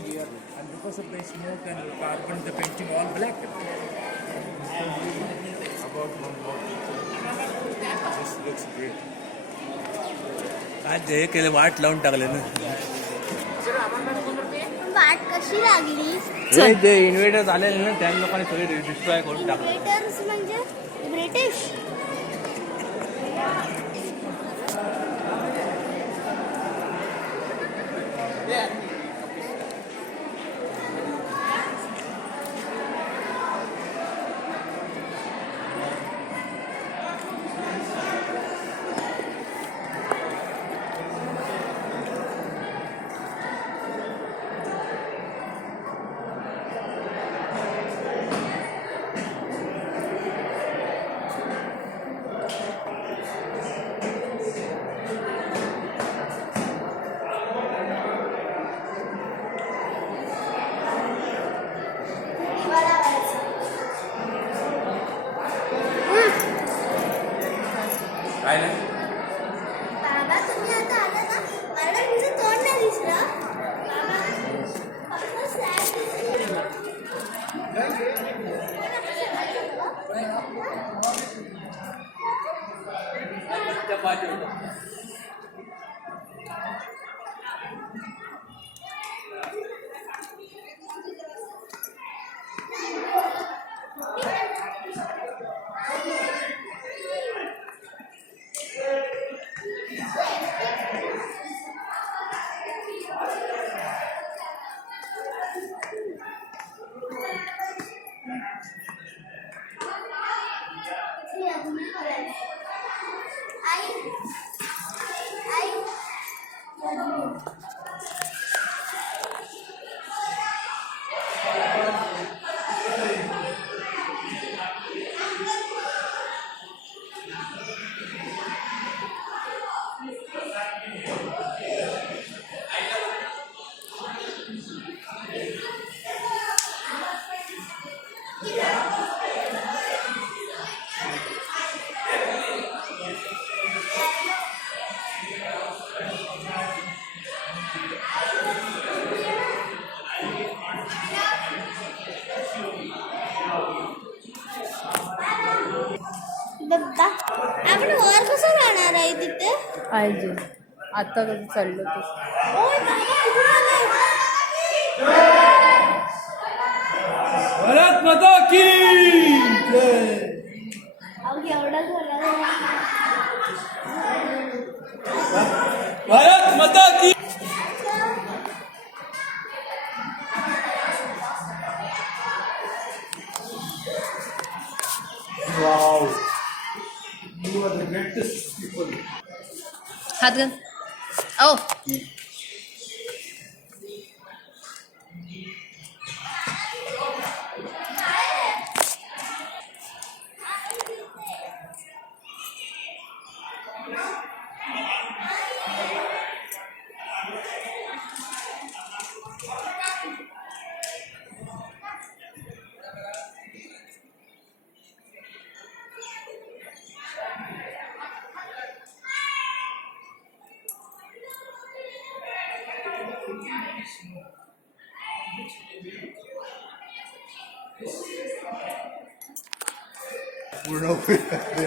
painting here, and because of the smoke and carbon, the painting all black. About one more. This looks great. आज हे केलं वाट लावून टाकले ना वाट कशी लागली जे इन्व्हेटर आलेले ना त्या लोकांनी सगळे डिस्ट्रॉय करून टाकले ब्रिटिश म्हणजे ब्रिटिश बाबा तुम्ही आता आला ना मला तुझं तोंड नाही दिसलं बाबा आपण वर कसं राहणार आहे तिथे पाहिजे आता कसं चाललं तसं भारत माता की एवढा भारत माता की Wow. You are the greatest people. हात घाल ओ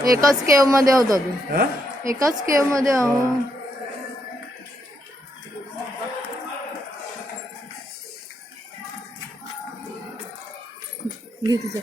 एकच केव मध्ये होता तू एकाच केव मध्ये आहो घे तुझं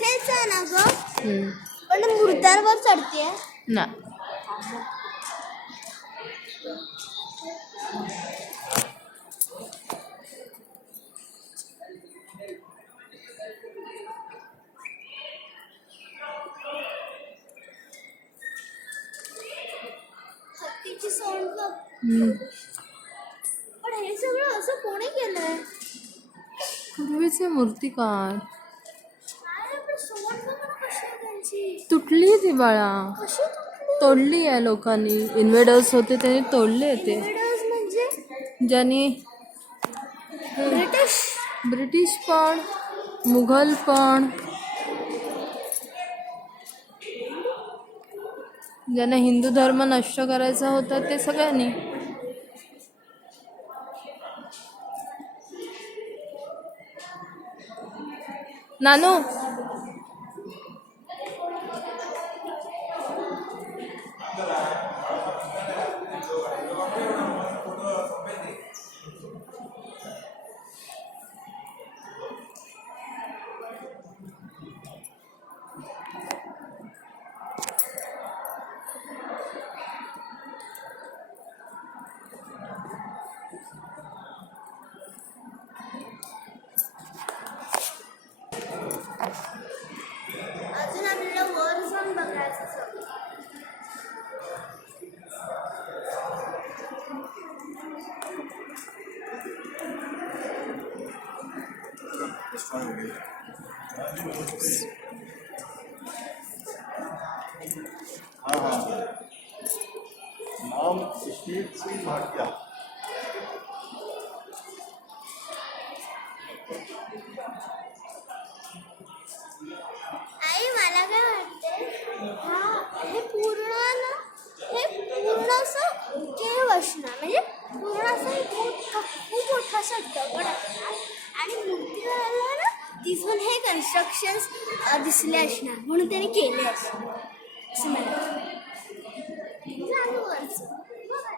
तेच आहे ना ग पण मूर्त्यांवर चढते ना पण हे सगळं असं कोणी केलंय? पूर्वीचे मूर्तिकार. अरे पण समोर बघा ना कशी आहे त्यांची. तुटली ती बाळा, कशी तुटली? तोडली आहे लोकांनी. इन्व्हेडर्स होते त्यांनी तोडले ते, Invaders म्हणजे ज्यांनी ब्रिटिश पण मुघल पण, ज्यांना हिंदू धर्म नष्ट करायचा होता ते सगळ्यांनी. नानू अजून आपल्याला वर जाऊन बघायचं सगळं. हाँ हाँ नाम सुशील सिंह भाटिया. आई मला काय वाटते, हे पूर्ण असं केव असणार, म्हणजे पूर्ण असं खूप मोठा असा दगड असणार आणि मूर्तीला ना तिथून हे कन्स्ट्रक्शन्स दिसले असणार म्हणून त्याने केले असणार असं मला वाटतं. झालं वरचं. बघा.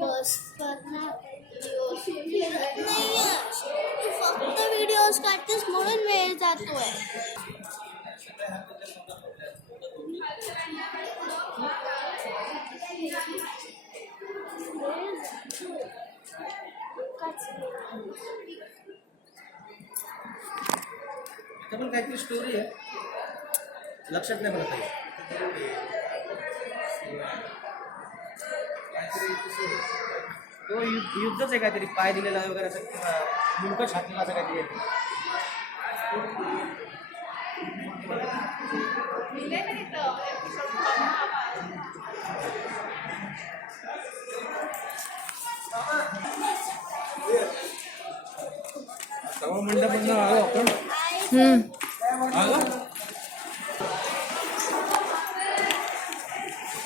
बस तू फक्त व्हिडिओज काढतेस म्हणून वेळ जातोय. पण काहीतरी स्टोरी आहे, लक्षात नाही मला काही. तो युद्धच आहे काहीतरी, पाय दिलेला वगैरे असं किंवा मुलगा छाटलेला असं काहीतरी आहे. सभा मंडपातून आलो आपण.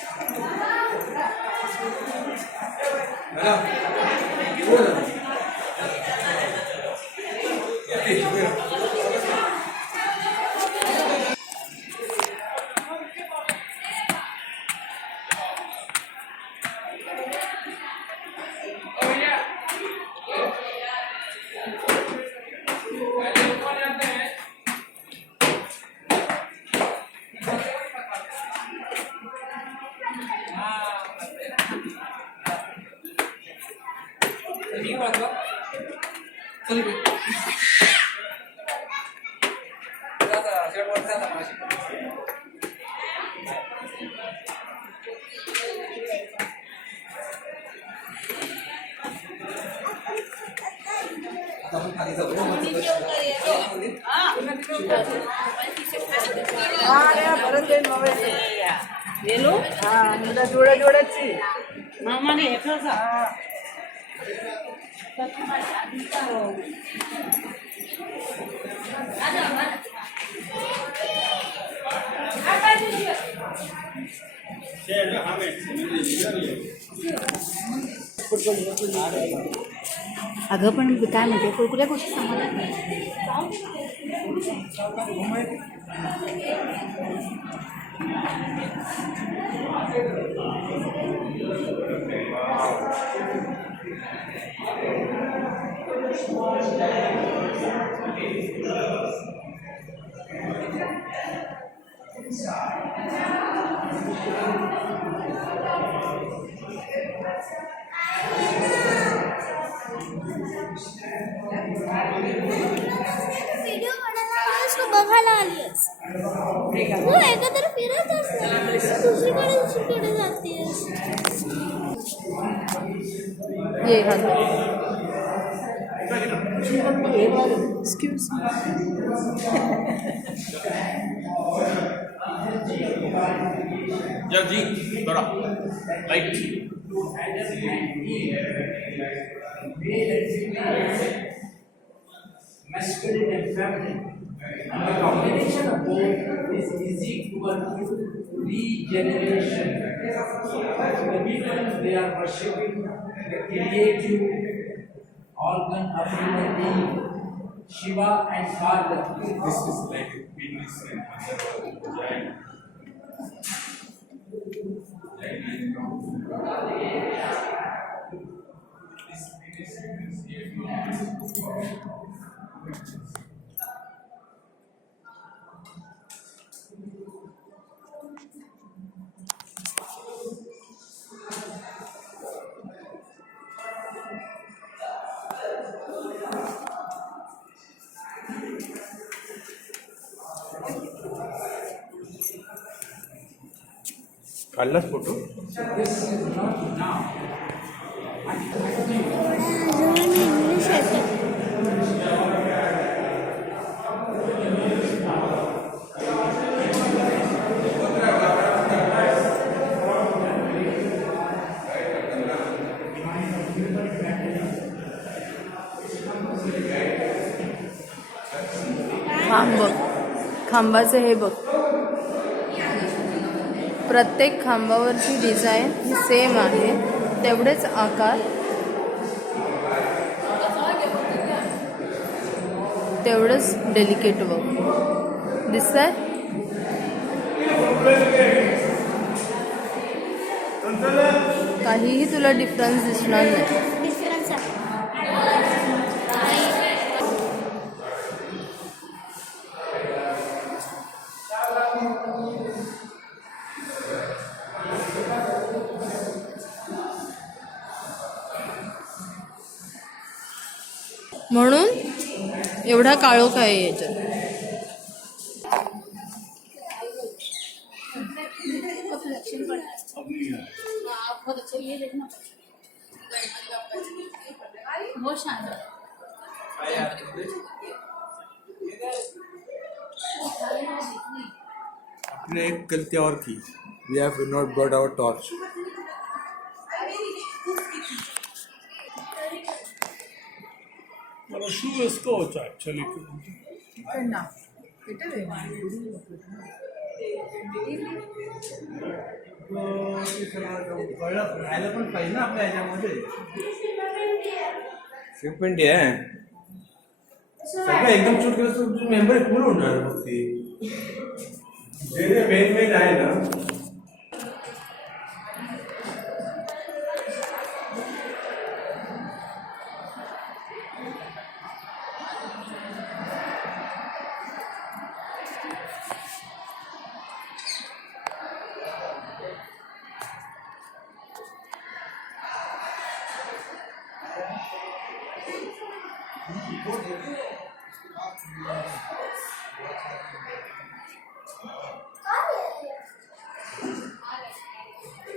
हाँ अगं पण काय म्हणते कुठल्या गोष्टी सांगायला व्हिडिओ बनायला आलीस तू बघायला आलीस तू एकत्र फिरत असते दुसरीकडे जातेस ये हात एक्सक्यूज जी थोड़ा light masculine and feminine. And the combination of both is equal to regeneration. The people they are worshipping the creative organ of human being, Shiva and Parvati. This is like a penis and vagina. काढलास photo English येते खांब बघ खांबाचं हे बघ प्रत्येक खांबावरची design ही same आहे तेवढेच आकार तेवढंच डेलिकेट वर्क दिसतंय काहीही तुला डिफरन्स दिसणार नाही डिफरन्स आहे म्हणून एवढा काळोख आहे याच्यात बहुत शानदार आपने एक गलती और की we have not brought our torch मला शू వేసుకోవచ్చు యాక్చువల్లీ राहायला पण पाहिजे ना आपल्या ह्याच्यामध्ये शिपमेंट आहे सगळं एकदम शूट केलं तर तुमची मेमरी फुल होणार मग ती जे जे मेन आहे ना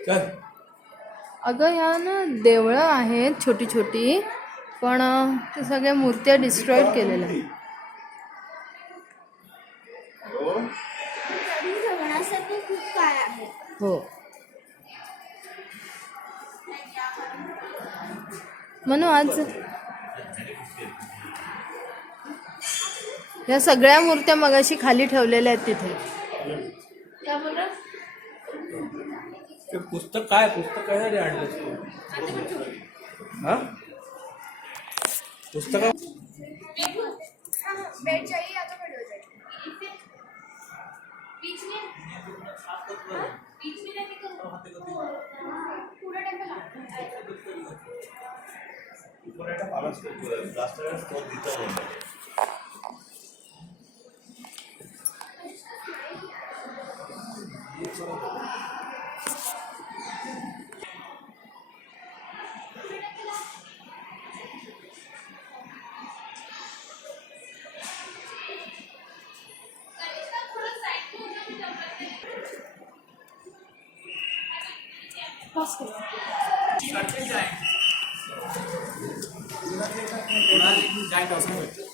चल अगं ह्या ना देवळं आहेत छोटी छोटी पण ते सगळ्या मूर्त्या डिस्ट्रॉईड केलेल्या आहेत जगण्यासाठी खूप काय आहे हो म्हणून आज ह्या सगळ्या मूर्त्या मगाशी खाली ठेवलेल्या आहेत तिथे ते पुस्तक काय पुस्तक काय आणलंस तू हा पुस्तकं बेड चाहिए या तो बेड हो जाएगी बीच में लेके पूरा टेम्पल উপরে একটা পালাস প্লাস্টারের স্তর দিতে হবে जाएंगे उसमें